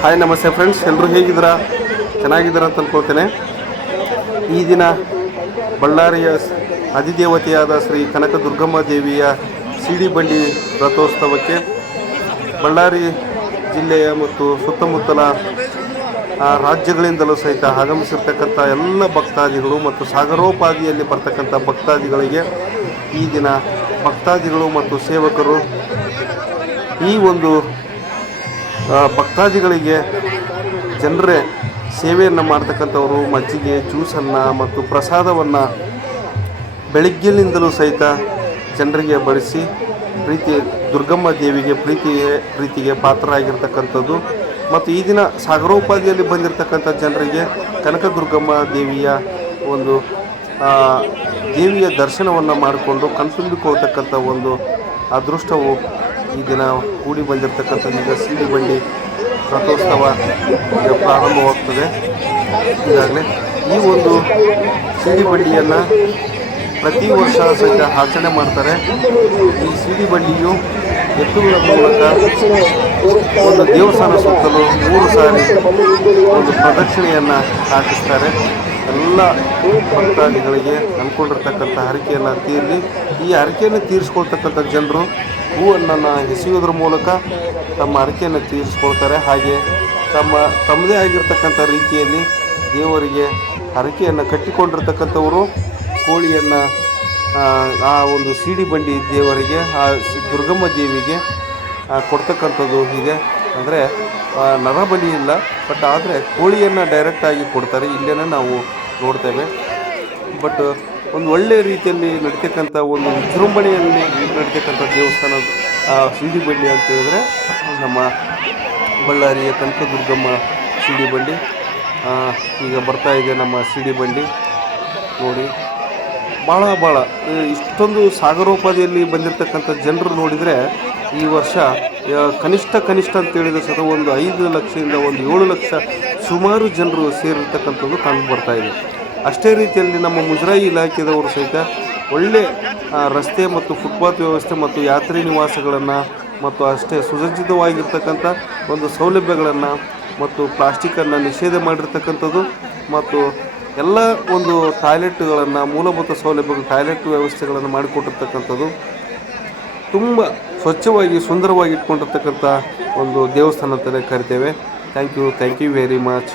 Hi ನಮಸ್ತೆ friends ಎಲ್ಲರೂ ಹೇಗಿದ್ದೀರಾ? ಚೆನ್ನಾಗಿದ್ದೀರಾ ಅಂತ ಅನ್ಕೊಳ್ತೇನೆ. ಈ ದಿನ ಬಳ್ಳಾರಿಯ ಅಧಿದೇವತೆಯಾದ ಶ್ರೀ ಕನಕ ದುರ್ಗಮ್ಮ ದೇವಿಯ ಸಿಡಿ ಬಂಡಿ ರಥೋತ್ಸವಕ್ಕೆ ಬಳ್ಳಾರಿ ಜಿಲ್ಲೆಯ ಮತ್ತು ಸುತ್ತಮುತ್ತಲ ರಾಜ್ಯಗಳಿಂದಲೂ ಸಹಿತ ಆಗಮಿಸಿರ್ತಕ್ಕಂಥ ಎಲ್ಲ ಭಕ್ತಾದಿಗಳು ಮತ್ತು ಸಾಗರೋಪಾದಿಯಲ್ಲಿ ಬರ್ತಕ್ಕಂಥ ಭಕ್ತಾದಿಗಳಿಗೆ ಈ ದಿನ ಭಕ್ತಾದಿಗಳು ಮತ್ತು ಸೇವಕರು ಈ ಒಂದು ಭಕ್ತಾದಿಗಳಿಗೆ ಜನರೇ ಸೇವೆಯನ್ನು ಮಾಡ್ತಕ್ಕಂಥವರು, ಮಜ್ಜಿಗೆ, ಜ್ಯೂಸನ್ನು ಮತ್ತು ಪ್ರಸಾದವನ್ನು ಬೆಳಗ್ಗಿನಿಂದಲೂ ಸಹಿತ ಜನರಿಗೆ ಬಡಿಸಿ ಪ್ರೀತಿ, ದುರ್ಗಮ್ಮ ದೇವಿಗೆ ಪ್ರೀತಿ, ಪ್ರೀತಿಗೆ ಪಾತ್ರರಾಗಿರ್ತಕ್ಕಂಥದ್ದು. ಮತ್ತು ಈ ದಿನ ಸಾಗರೋಪಾದಿಯಲ್ಲಿ ಬಂದಿರತಕ್ಕಂಥ ಜನರಿಗೆ ಕನಕ ದುರ್ಗಮ್ಮ ದೇವಿಯ ಒಂದು ದೇವಿಯ ದರ್ಶನವನ್ನು ಮಾಡಿಕೊಂಡು ಕಣ್ತುಂಬಿಕೊಳ್ತಕ್ಕಂಥ ಒಂದು ಅದೃಷ್ಟವು ಈ ದಿನ ಕೂಡಿ ಬಂದಿರತಕ್ಕಂಥ ಈಗ ಸಿಡಿ ಬಂಡಿ ರಥೋತ್ಸವ ಪ್ರಾರಂಭವಾಗ್ತದೆ. ಈಗಾಗಲೇ ಈ ಒಂದು ಸಿಡಿ ಬಂಡಿಯನ್ನು ಪ್ರತಿ ವರ್ಷ ಸಹಿತ ಆಚರಣೆ ಮಾಡ್ತಾರೆ. ಈ ಸಿಡಿ ಬಂಡಿಯು ಎತ್ತುಗಳ ಮೂಲಕ ಒಂದು ದೇವಸ್ಥಾನ ಸುತ್ತಲೂ ಮೂರು ಸಾರಿ ಒಂದು ಪ್ರದಕ್ಷಿಣೆಯನ್ನು ಹಾಕಿಸ್ತಾರೆ. ಎಲ್ಲ ಭಕ್ತಾದಿಗಳಿಗೆ ಅಂದ್ಕೊಂಡಿರ್ತಕ್ಕಂಥ ಹರಕೆಯನ್ನು ತೀರಲಿ. ಈ ಹರಕೆಯನ್ನು ತೀರಿಸ್ಕೊಳ್ತಕ್ಕಂಥ ಜನರು ಹೂವನ್ನು ಎಸೆಯೋದ್ರ ಮೂಲಕ ತಮ್ಮ ಹರಕೆಯನ್ನು ತೀರಿಸ್ಕೊಳ್ತಾರೆ. ಹಾಗೆ ತಮ್ಮ, ತಮ್ಮದೇ ಆಗಿರ್ತಕ್ಕಂಥ ರೀತಿಯಲ್ಲಿ ದೇವರಿಗೆ ಹರಕೆಯನ್ನು ಕಟ್ಟಿಕೊಂಡಿರ್ತಕ್ಕಂಥವರು ಕೋಳಿಯನ್ನು, ಆ ಒಂದು ಸಿಡಿ ಬಂಡಿ ದೇವರಿಗೆ, ಆ ದುರ್ಗಮ್ಮ ದೇವಿಗೆ ಕೊಡ್ತಕ್ಕಂಥದ್ದು ಇದೆ ಅಂದರೆ ನರಬಲಿ ಇಲ್ಲ, ಬಟ್ ಆದರೆ ಕೋಳಿಯನ್ನು ಡೈರೆಕ್ಟಾಗಿ ಕೊಡ್ತಾರೆ. ಇಲ್ಲೇನೆ ನಾವು ನೋಡ್ತೇವೆ. ಬಟ್ ಒಂದು ಒಳ್ಳೆಯ ರೀತಿಯಲ್ಲಿ ನಡೀತಕ್ಕಂಥ ಒಂದು ವಿಜೃಂಭಣೆಯಲ್ಲಿ ನಡೀತಕ್ಕಂಥ ದೇವಸ್ಥಾನ ಸಿಡಿ ಬಂಡಿ ಅಂತ ಹೇಳಿದ್ರೆ ನಮ್ಮ ಬಳ್ಳಾರಿಯ ಕನಕದುರ್ಗಮ್ಮ ಸಿಡಿ ಬಂಡಿ ಈಗ ಬರ್ತಾ ಇದೆ ನಮ್ಮ ಸಿಡಿ ಬಂಡಿ ನೋಡಿ ಭಾಳ ಭಾಳ ಇಷ್ಟೊಂದು ಸಾಗರೋಪಾದಿಯಲ್ಲಿ ಬಂದಿರತಕ್ಕಂಥ ಜನರು ನೋಡಿದರೆ ಈ ವರ್ಷ ಕನಿಷ್ಠ ಕನಿಷ್ಠ ಅಂತ ಹೇಳಿದ್ರೆ ಸಹ ಒಂದು ಐದು ಲಕ್ಷದಿಂದ ಒಂದು ಏಳು ಲಕ್ಷ ಸುಮಾರು ಜನರು ಸೇರಿರ್ತಕ್ಕಂಥದ್ದು ಕಂಡು ಬರ್ತಾ ಇದೆ. ಅಷ್ಟೇ ರೀತಿಯಲ್ಲಿ ನಮ್ಮ ಮುಜರಾಯಿ ಇಲಾಖೆದವರು ಸಹಿತ ಒಳ್ಳೆ ರಸ್ತೆ ಮತ್ತು ಫುಟ್ಪಾತ್ ವ್ಯವಸ್ಥೆ ಮತ್ತು ಯಾತ್ರಿ ನಿವಾಸಗಳನ್ನು ಮತ್ತು ಅಷ್ಟೇ ಸುಸಜ್ಜಿತವಾಗಿರ್ತಕ್ಕಂಥ ಒಂದು ಸೌಲಭ್ಯಗಳನ್ನು ಮತ್ತು ಪ್ಲಾಸ್ಟಿಕನ್ನು ನಿಷೇಧ ಮಾಡಿರ್ತಕ್ಕಂಥದ್ದು ಮತ್ತು ಎಲ್ಲ ಒಂದು ಟಾಯ್ಲೆಟ್ಗಳನ್ನು, ಮೂಲಭೂತ ಸೌಲಭ್ಯಗಳು, ಟಾಯ್ಲೆಟ್ ವ್ಯವಸ್ಥೆಗಳನ್ನು ಮಾಡಿಕೊಟ್ಟಿರ್ತಕ್ಕಂಥದ್ದು ತುಂಬ ಸ್ವಚ್ಛವಾಗಿ, ಸುಂದರವಾಗಿ ಇಟ್ಕೊಂಡಿರ್ತಕ್ಕಂಥ ಒಂದು ದೇವಸ್ಥಾನ ಅಂತಲೇ ಕರಿತೇವೆ. Thank you thank you very much